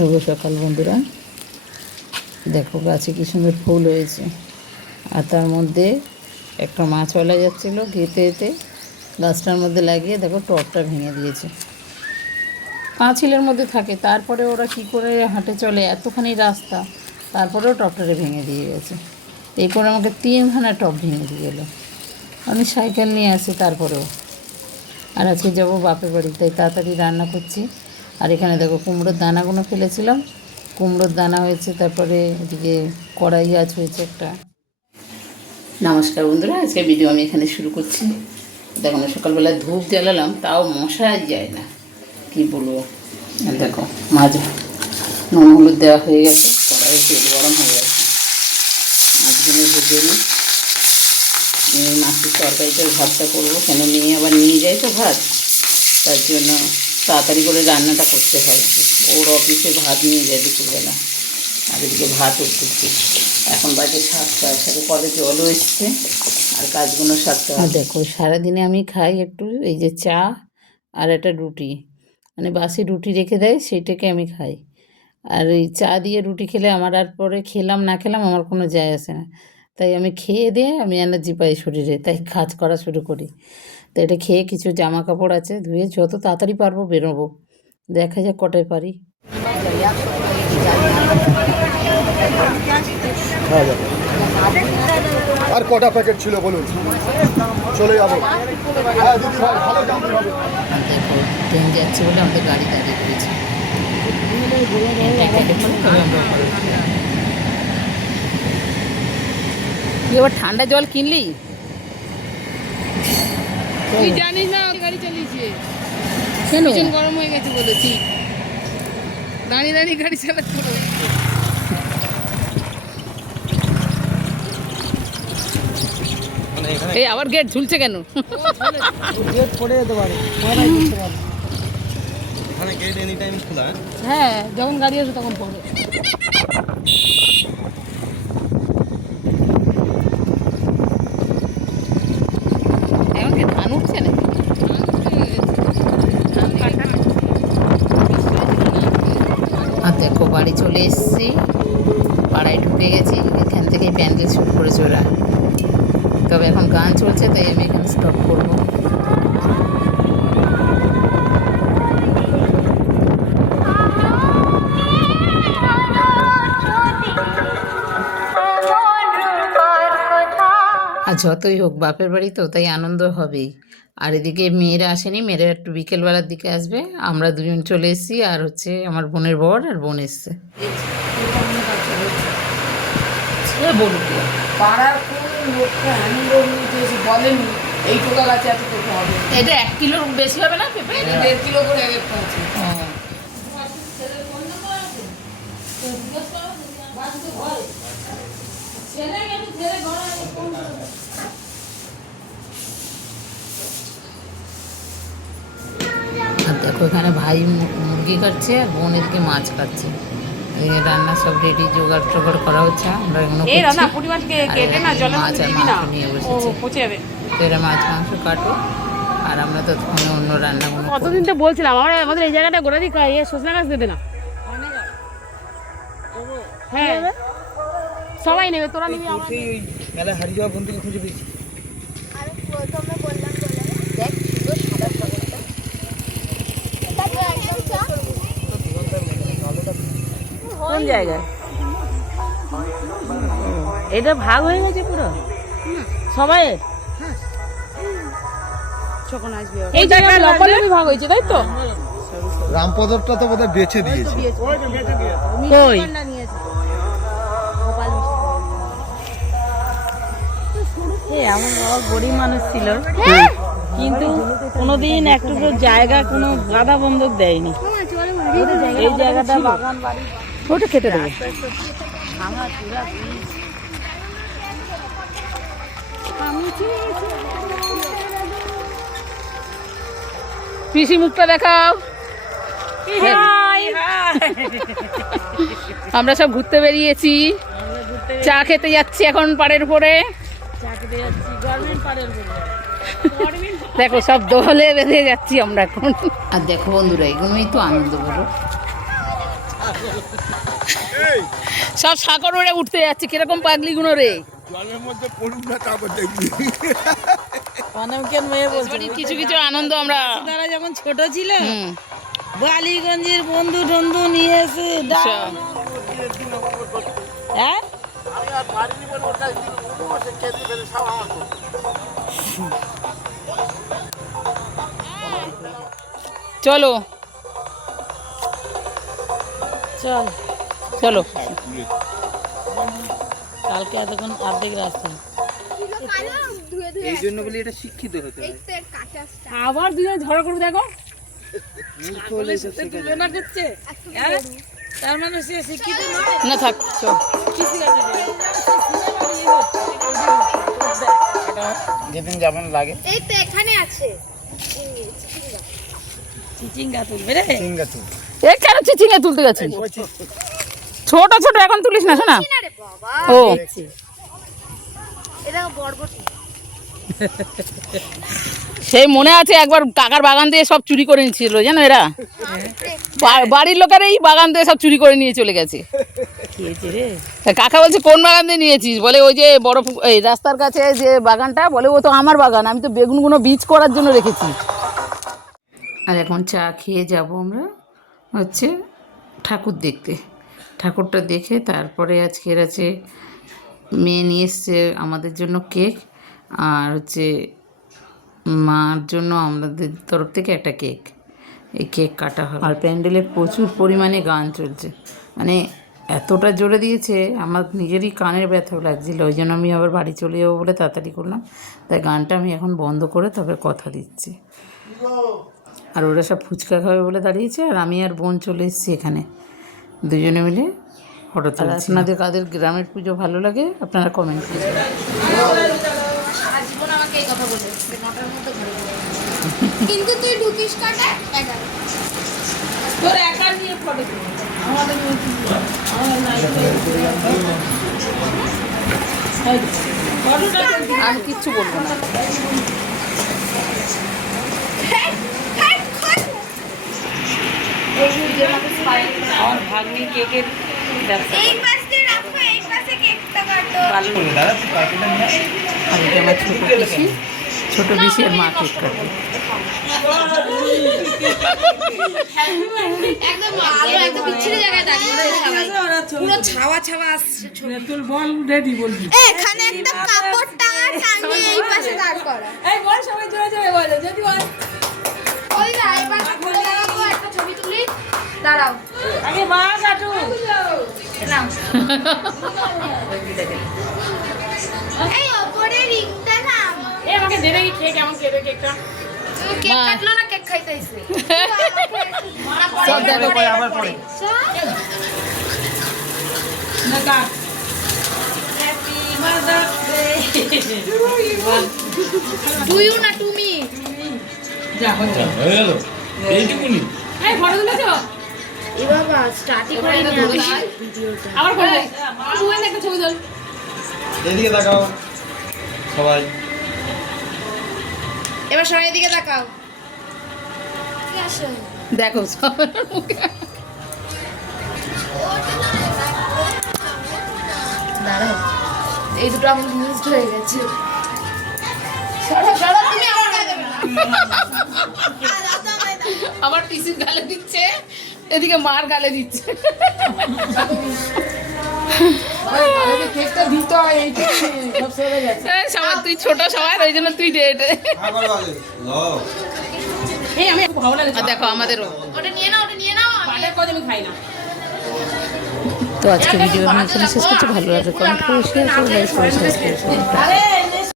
শুভ সকাল বন্ধুরা, দেখো গাছে কি সুন্দর ফুল হয়েছে। আর তার মধ্যে একটা মাছওয়ালা যাচ্ছিল ঘেতে যেতে গাছটার মধ্যে লাগিয়ে দেখো টবটা ভেঙে দিয়েছে। পাঁচিলের মধ্যে থাকে, তারপরে ওরা কি করে হাঁটে চলে এতখানি রাস্তা, তারপরেও টবটারে ভেঙে দিয়ে গেছে। এই করে আমাকে 3খানা টব ভেঙে দিয়ে গেলো। আমি সাইকেল নিয়ে আসি তারপরেও। আর আজকে যাবো বাপের বাড়ি, তাই তাড়াতাড়ি রান্না করছি। আর এখানে দেখো কুমড়োর দানাগুলো ফেলেছিলাম, কুমড়োর দানা হয়েছে। তারপরে এদিকে কড়াই গাছ হয়েছে একটা। নমস্কার বন্ধুরা, আজকে ভিডিও আমি এখানে শুরু করছি। দেখো না, সকালবেলা ধূপ জ্বালালাম, তাও মশা যায় না, কি বলবো। দেখো মাছ নুন হলুদ দেওয়া হয়ে গেছে, কড়াইয়ে তেল গরম হয়ে গেছে। মাছগুলো ভেজে নিই। মাছের তরকারিটার ভাতটা করবো, কেন মেয়ে আবার নিয়ে যায় তো ভাত, তার জন্য তাড়াতাড়ি করে রান্নাটা করতে হয়। ওর অফিসে ভাত নিয়ে যায় দুপুরবেলা, আর এদিকে ভাত উঠতেছি। এখন বাজে 7টা, সাথে কলে জলও এসছে, আর কাজগুলো 7টা। দেখো সারাদিনে আমি খাই একটু এই যে চা আর একটা রুটি, মানে বাসি রুটি রেখে দেয়, সেইটাকে আমি খাই। আর এই চা দিয়ে রুটি খেলে আমার আর পরে খেলাম না খেলাম আমার কোনো যায় আসে না। তাই আমি খেয়ে দিয়ে আমি এনার্জি পাই শরীরে, তাই কাজ করা শুরু করি। তো এটা খেয়ে কিছু জামা কাপড় আছে ধুয়ে যত তাড়াতাড়ি পারবো বেরোবো, দেখা যাক কটায় পারি। আর কটা প্যাকেট ছিল বলুন, চলে যাবো। দেখো ট্রেন যাচ্ছে বলে আমাদের গাড়ি দাঁড়িয়ে পড়েছে। তুই এবার ঠান্ডা জল কিনলি? তুই জানিস না গাড়ি চালিয়েছে কেন? গরম হয়ে গেছে বলেছি, দাঁড়িয়ে দাঁড়িয়ে গাড়ি চালাতে হবে। এই আবার গেট ঝুলছে কেন? গেট পড়ে যেতে পারে, এখানে গেট এনি টাইম খোলা। হ্যাঁ যখন গাড়ি আসে তখন পড়বে। এখন কি ধান উঠছে না? আর দেখো বাড়ি চলে এসেছি, পাড়ায় ঢুকে গেছি। এখান থেকে প্যান্ডেল শুরু করেছে ওরা, তবে এখন গান চলছে তাই আমি এখানে স্টপ করবো। আর যতই হোক বাপের বাড়ি তো, তাই আনন্দ হবেই। আর এদিকে মেয়েরা আসেনি, মেয়েরা একটু বিকেলবেলার দিকে আসবে। আমরা দুজন চলে এসেছি, আর হচ্ছে আমার বোনের বর আর বোন এসছে। পাড়ার কোন লোকটা আনন্দ নিতে বলেনি এই টোকা গাছে এত করতে হবে। এটা 1 কিলোর বেশি হবে না পেঁপে? 1.5 কিলো করে এক একটা আছে। আর দেখো এখানে ভাই মুরগি কাটছে আর বোন এদিকে মাছ কাটছে। এই রান্না সব রেডি, জোগাড় টোগাড় করা হচ্ছে। আমরা এগুলো এই রান্না করছি। পুঁটি মাছকে কেটে না জলের মাছ মধ্যে আর দিবি না, মাংস নিয়ে ও বসেছে। পচে যাবে। তো এরা মাছ মাংস কাটো, আর আমরা ততক্ষণে অন্য রান্নাগুলো করবো। কতদিন তো বলছিলাম আমাদের এই জায়গাটা গোড়া দিক সজনা গাছ দেবে না। হ্যাঁ সবাই নেবে, তোরা নিবি। সেই ওই মেলা হারিয়ে যাওয়া বন্ধুকে খুঁজে পেয়েছি। আরে প্রথমে বললাম দেখ শুধু সাদা কাগজটা এটা একদম কোন জায়গায় এটা ভাগ হয়ে গেছে পুরো সবাই। এই জায়গাটা লম্বা ভাগ হয়েছে তাই তো? রামপদরটা তো বোধহয় বেছে দিয়েছে। কই এমন বাবা গরিব মানুষ ছিল, কিন্তু কোনোদিন একটু জায়গা কোনো গাদা বন্ধক দেয়নি। এই জায়গাটা বাগান বাড়ি ওটা কেটে দেবে। পিসি মুখটা দেখাও। আমরা সব ঘুরতে বেরিয়েছি, চা খেতে যাচ্ছি এখন পাড়ের উপরে। দেখো সব দোলে বেঁধে যাচ্ছি আমরা এখন। আর দেখো বন্ধুরা, এগুলোই তো আনন্দ বলো। সব সাগর উড়ে উঠতে যাচ্ছে, কিরকম পাগলিগুলো রে। জলের মধ্যে পড়ুক না, তারপর দেখবি। অনেকের মেয়ে বলছে কিছু কিছু আনন্দ আমরা তারা যখন ছোট ছিল হুম, বালিগঞ্জের বন্ধু টন্ধু নিয়ে এসে সব। হ্যাঁ চলো চল চলো। কালকে এতক্ষণ অর্ধেক রাস্তা এই জন্য বলি এটা শিক্ষিত হতে হবে। আবার দুজন ঝড় করবে দেখো তুলনা করছে হ্যাঁ? তার মানে সে শিক্ষিত নয় না থাক চল। যেদিন যেমন লাগে। এই তো এখানে আছে চিচিঙ্গা তুলবে রে এ কেন চিচিঙ্গা তুলতে গেছিস? ছোট ছোট এখন তুলিস না শোনা। না রে বাবা, ও এটা বরবটি। সেই মনে আছে একবার কাকার বাগান দিয়ে সব চুরি করে নিয়েছিল জানো এরা। বাড়ির লোকেরা এই বাগান দিয়ে সব চুরি করে নিয়ে চলে গেছে। খেয়েছে রে তা কাকা বলছে কোন বাগান দিয়ে নিয়েছিস? বলে ওই যে বড় এই রাস্তার কাছে যে বাগানটা, বলে ও তো আমার বাগান, আমি তো বেগুনগুলো বীজ করার জন্য রেখেছি। আর এখন চা খেয়ে যাব আমরা হচ্ছে ঠাকুর দেখতে। ঠাকুরটা দেখে তারপরে আজকের আছে মেয়ে নিয়ে এসছে আমাদের জন্য কেক, আর হচ্ছে মার জন্য আমাদের তরফ থেকে একটা কেক, এই কেক কাটা হবে। আর প্যান্ডেলে প্রচুর পরিমাণে গান চলছে, মানে এতটা জোরে দিয়েছে আমার নিজেরই কানের ব্যথাও লাগছিল। ওই জন্য আমি আবার বাড়ি চলে যাবো বলে তাড়াতাড়ি করলাম, তাই গানটা আমি এখন বন্ধ করে তবে কথা দিচ্ছি। আর ওরা সব ফুচকা খাবে বলে দাঁড়িয়েছে, আর আমি আর বোন চলে এসেছি এখানে, দুজনে মিলে ফটো তুলছি। আপনাদের কাদের গ্রামের পুজো ভালো লাগে আপনারা কমেন্ট করে কিন্তু তুই ঢুকিস কাটা এটা তোর একা নিয়ে ফটো আমাদের আমি কিচ্ছু বলবো না। আমার ভাগ্নি কেকের ব্যবসা এই পাশ দিয়ে রাখো, এই পাশে কেকটা কাটো। ভালো আর এটা আমার ছোট পিসি আর মা কেক কাটবে। একদম আলো একদম বিচ্ছিরি জায়গায় দাঁড়িয়ে আছে সবাই, পুরো ছাওয়া ছাওয়া আসছে। তুই বল রেডি বলবি এখানে একটা কাপড় টাঙিয়ে এই পাশে দাঁড় করা। এই বল সবাই জোরে জোরে বলে যদি বল ওই না, এই পাশে ঘুরে দাঁড়াবো, একটা ছবি তুলি। দাঁড়াও, আগে মা কাটু নাও। এই ওপরে রিংটা নাও। এই আমাকে দে দেখি খেয়ে কেমন খেয়ে কেকটা কেক কাটলো না, কেক খাইতেছে। সব দেখো আবার পরে না কাট happy mothers day to you না টু মি। যা হয়ে গেল এইটুকুনি। এই ফটো তুলেছো এ বাবা স্টার্টই করে নি ভিডিওটা। আবার ফটো তুই একটা ছবি তোল এদিকে তাকাও সবাই। এবার সবাই এদিকে তাকাও। কি আসে? দেখো সবার মুখে। দাঁড়াও, এই দুটো আমার মিসড হয়ে গেছে। সরো সরো, তুমি আমার গায়ে দেবে না। আমার পিসির গালে দিচ্ছে, এদিকে মার গালে দিচ্ছে। কেকটা দিতে হয় এইটা সব সরে গেছে এই সবার তুই ছোট সবার, ওই জন্য তুই দে এটা। আবার বলে লও এই আমি ভালো লাগে আর দেখো আমাদেরও। ওটা নিয়ে নাও, ওটা নিয়ে নাও। পাটের কথা আমি খাই না তো আজকে ভিডিও আমি এখানে শেষ করছি। ভালো লাগলে কমেন্ট করে শেয়ার করে লাইক করে সাবস্ক্রাইব করে। আরে